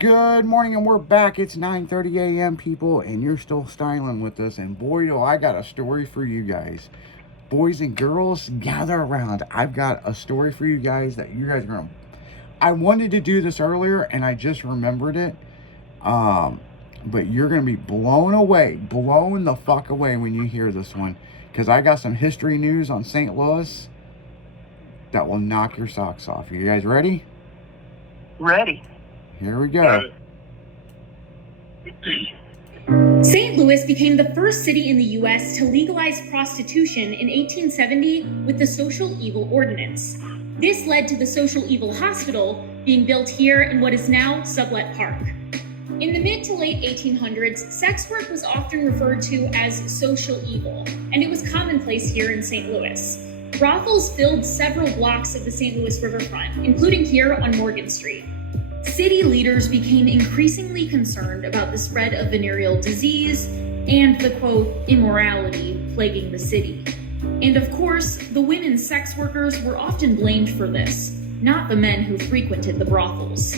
Good morning, and we're back. It's 9:30 a.m., people, and you're still styling with us. And boy, do I got a story for you guys. Boys and girls, gather around. I've got a story for you guys that you guys are going to... I wanted to do this earlier, and I just remembered it. But you're going to be blown the fuck away when you hear this one. Because I got some history news on St. Louis that will knock your socks off. You guys ready? Ready. Here we go. St. Louis became the first city in the U.S. to legalize prostitution in 1870 with the Social Evil Ordinance. This led to the Social Evil Hospital being built here in what is now Sublet Park. In the mid to late 1800s, sex work was often referred to as social evil, and it was commonplace here in St. Louis. Brothels filled several blocks of the St. Louis riverfront, including here on Morgan Street. City leaders became increasingly concerned about the spread of venereal disease and the, quote, immorality plaguing the city. And of course, the women sex workers were often blamed for this, not the men who frequented the brothels.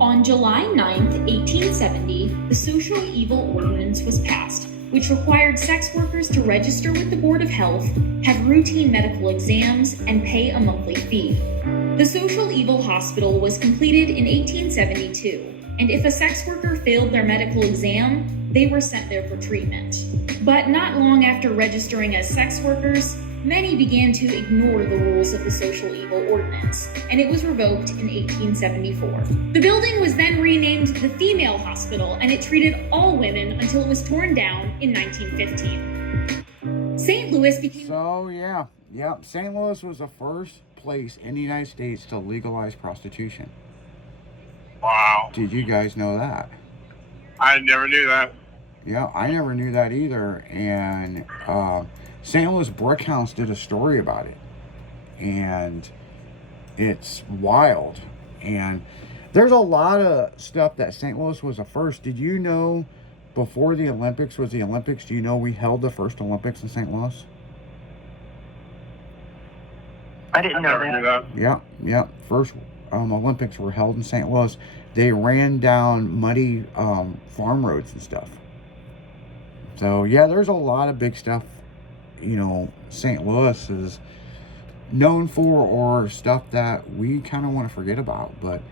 On July 9th, 1870, the Social Evil Ordinance was passed, which required sex workers to register with the Board of Health, have routine medical exams, and pay a monthly fee. The Social Evil Hospital was completed in 1872, and if a sex worker failed their medical exam, they were sent there for treatment. But not long after registering as sex workers, many began to ignore the rules of the Social Evil Ordinance, and it was revoked in 1874. The building was then renamed the Female Hospital, and it treated all women until it was torn down in 1915. St. Louis became... St. Louis was the first place in the United States to legalize prostitution. Wow. Did you guys know that? I never knew that. Yeah, I never knew that either. And St. Louis Brick House did a story about it. And it's wild. And there's a lot of stuff that St. Louis was the first. Did you know before the Olympics was the Olympics, do you know we held the first Olympics in St. Louis? I didn't know that. Yeah. First Olympics were held in St. Louis. They ran down muddy farm roads and stuff. So, yeah, there's a lot of big stuff, St. Louis is known for, or stuff that we kind of want to forget about. But,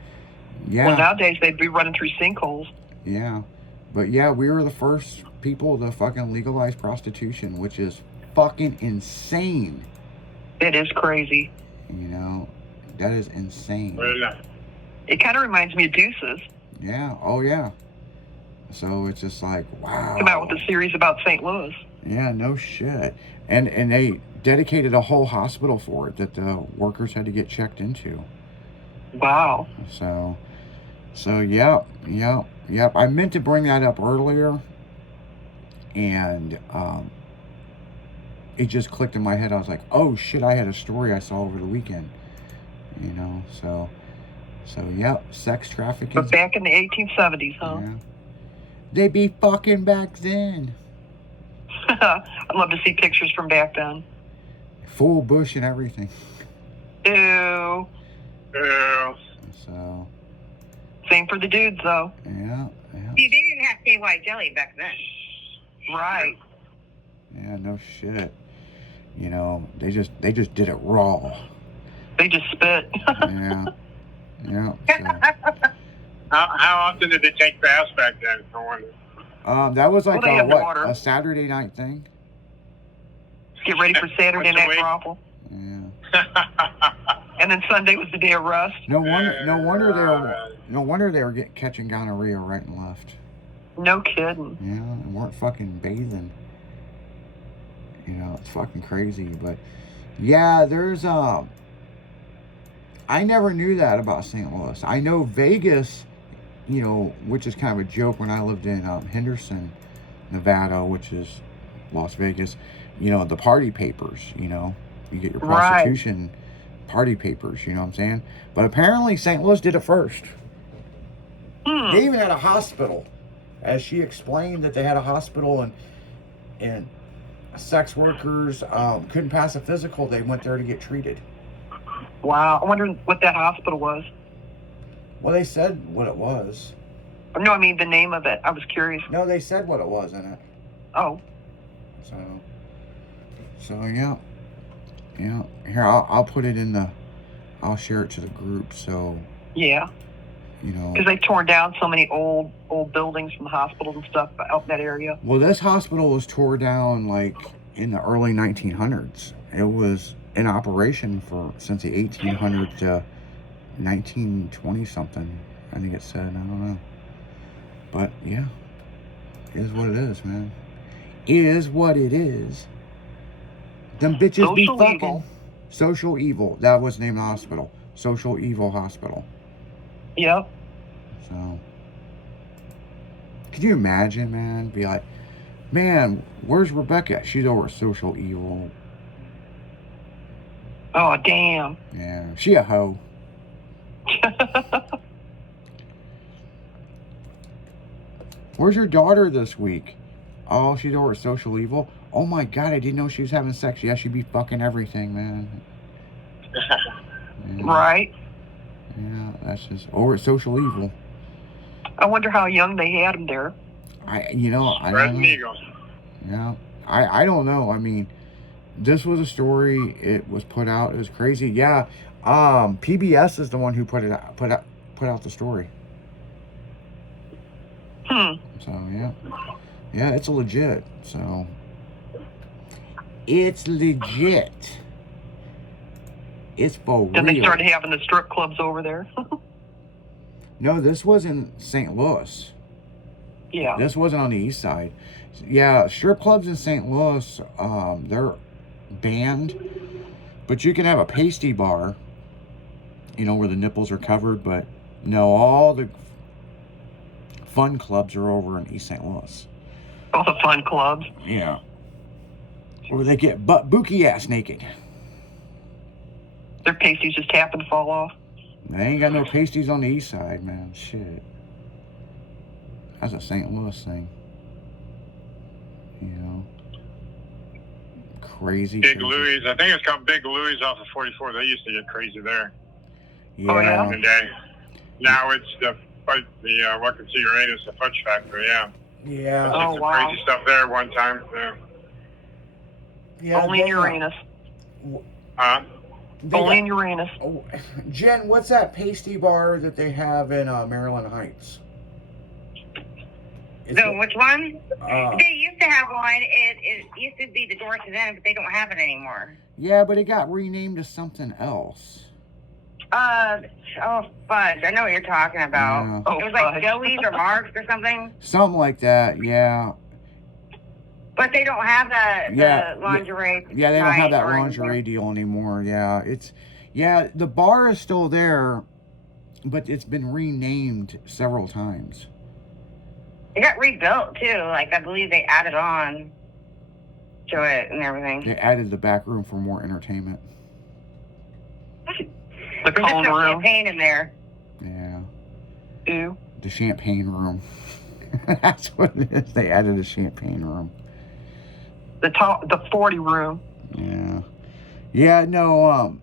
yeah. Well, nowadays they'd be running through sinkholes. Yeah. But, yeah, we were the first people to fucking legalize prostitution, which is fucking insane. It is crazy. That is insane. It kind of reminds me of Deuces. Yeah. Oh, yeah. So it's just like, wow. Come out with a series about St. Louis. Yeah, no shit. And they dedicated a whole hospital for it that the workers had to get checked into. Wow. So yep. I meant to bring that up earlier, and it just clicked in my head. I was like, oh shit, I had a story I saw over the weekend. So yep, sex trafficking. But back in the 1870s, huh? Yeah. They be fucking back then. I'd love to see pictures from back then. Full bush and everything. Ew. Yeah. So. Same for the dudes, though. Yeah. See, they didn't have KY jelly back then. Right. Yeah, no shit. They just did it raw. They just spit. Yeah. So. How often did they take baths back then? For one? That was like Well, they have water. a Saturday night thing. Get ready for Saturday Once a night week? brothel. Yeah. And then Sunday was the day of rest. No wonder they were catching gonorrhea right and left. No kidding. Yeah, and weren't fucking bathing. It's fucking crazy. But yeah, there's I never knew that about St. Louis. I know Vegas, which is kind of a joke. When I lived in Henderson, Nevada, which is Las Vegas, the party papers, you get your prostitution party papers, you know what I'm saying? But apparently St. Louis did it first. They even had a hospital. As she explained that they had a hospital and sex workers couldn't pass a physical, they went there to get treated. Wow. I wonder what that hospital was. Well, they said what it was. No, I mean the name of it. I was curious. No, they said what it was in it. Oh. So yeah. Yeah. Here, I'll put it in I'll share it to the group. So. Yeah. You know. Because they've torn down so many old buildings from the hospitals and stuff out in that area. Well, this hospital was tore down like in the early 1900s. It was in operation since the 1800s to 1920 something. I think it said. I don't know. But yeah, it is what it is, man. It is what it is. Them bitches Social be fucking evil. Social Evil. That was named the hospital. Social Evil Hospital. Yep. So, could you imagine, man? Be like, man, where's Rebecca? She's over at Social Evil. Oh, damn. Yeah, she a hoe. Where's your daughter this week? Oh, she's over at Social Evil. Oh my God, I didn't know she was having sex. Yeah, she'd be fucking everything, man. Yeah. Right. Yeah, that's just over at Social Evil. I wonder how young they had him there. I don't know. Eagles. Yeah, I don't know. I mean, this was a story. It was put out. It was crazy. Yeah, PBS is the one who put out the story. So yeah, it's legit. So it's legit. It's for real. Then they started having the strip clubs over there. No, this was in St. Louis. Yeah. This wasn't on the east side. Yeah, strip clubs in St. Louis, they're banned. But you can have a pasty bar, where the nipples are covered. But no, all the fun clubs are over in East St. Louis. All the fun clubs. Yeah. Where they get bookie ass naked. Their pasties just happen to fall off. They ain't got no pasties on the east side, man. Shit. That's a St. Louis thing. Crazy. Big crazy. Louis. I think it's called Big Louis off of 44. They used to get crazy there. Yeah. Oh, yeah? In the day. Now it's Welcome to Uranus, the Fudge Factory, yeah. Yeah. Oh, Some wow. crazy stuff there one time. Yeah, Only in Uranus. Huh? Only in Uranus. Oh, Jen, what's that pasty bar that they have in Maryland Heights? Which one? Uh, They used to have one. It used to be the door to them, but they don't have it anymore. yeah, but it got renamed to something else. Fudge. I know what you're talking about. Yeah. Oh, It was like fudge. Joey's or Mark's or something. Something like that, yeah. But they don't have Yeah, the lingerie. Yeah, they don't have night that or lingerie anything. deal anymore. Yeah, the bar is still there, but it's been renamed several times. It got rebuilt too. Like I believe they added on to it and everything. They added the back room for more entertainment. The There's cone just no room. champagne in there. Yeah, Ew. the champagne room. That's what it is. They added a champagne room. The 40 room. Yeah. No.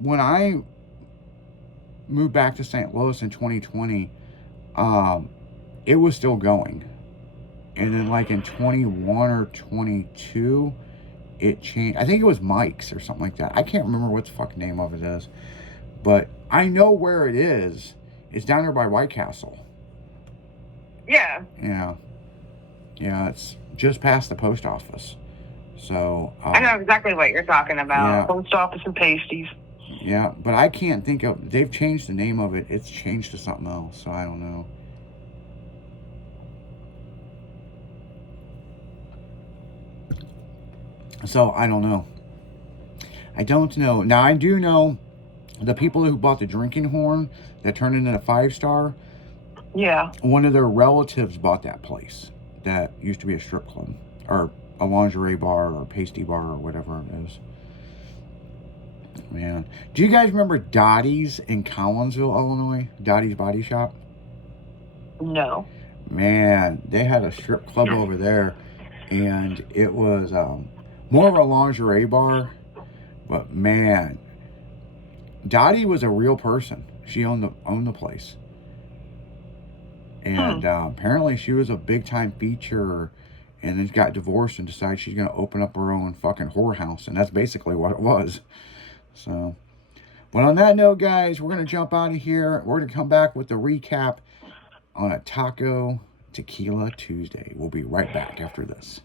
When I moved back to St. Louis in 2020, it was still going, and then like in 21 or 22, it changed. I think it was Mike's or something like that. I can't remember what the fucking name of it is, but I know where it is. It's down there by White Castle. Yeah. Yeah, it's just past the post office. So I know exactly what you're talking about. Post office and pasties. Yeah, but I can't think of. They've changed the name of it. It's changed to something else. So I don't know. So I don't know. I don't know. Now I do know the people who bought the drinking horn that turned into a 5-star. Yeah. One of their relatives bought that place that used to be a strip club or a lingerie bar or a pasty bar or whatever it is. Man, do you guys remember Dottie's in Collinsville, Illinois? Dottie's Body Shop? No. Man, they had a strip club over there, and it was more of a lingerie bar. But man, Dottie was a real person. She owned the place, And apparently she was a big time feature and then got divorced and decided she's going to open up her own fucking whorehouse. And that's basically what it was. So, but on that note, guys, we're going to jump out of here. We're going to come back with the recap on a Taco Tequila Tuesday. We'll be right back after this.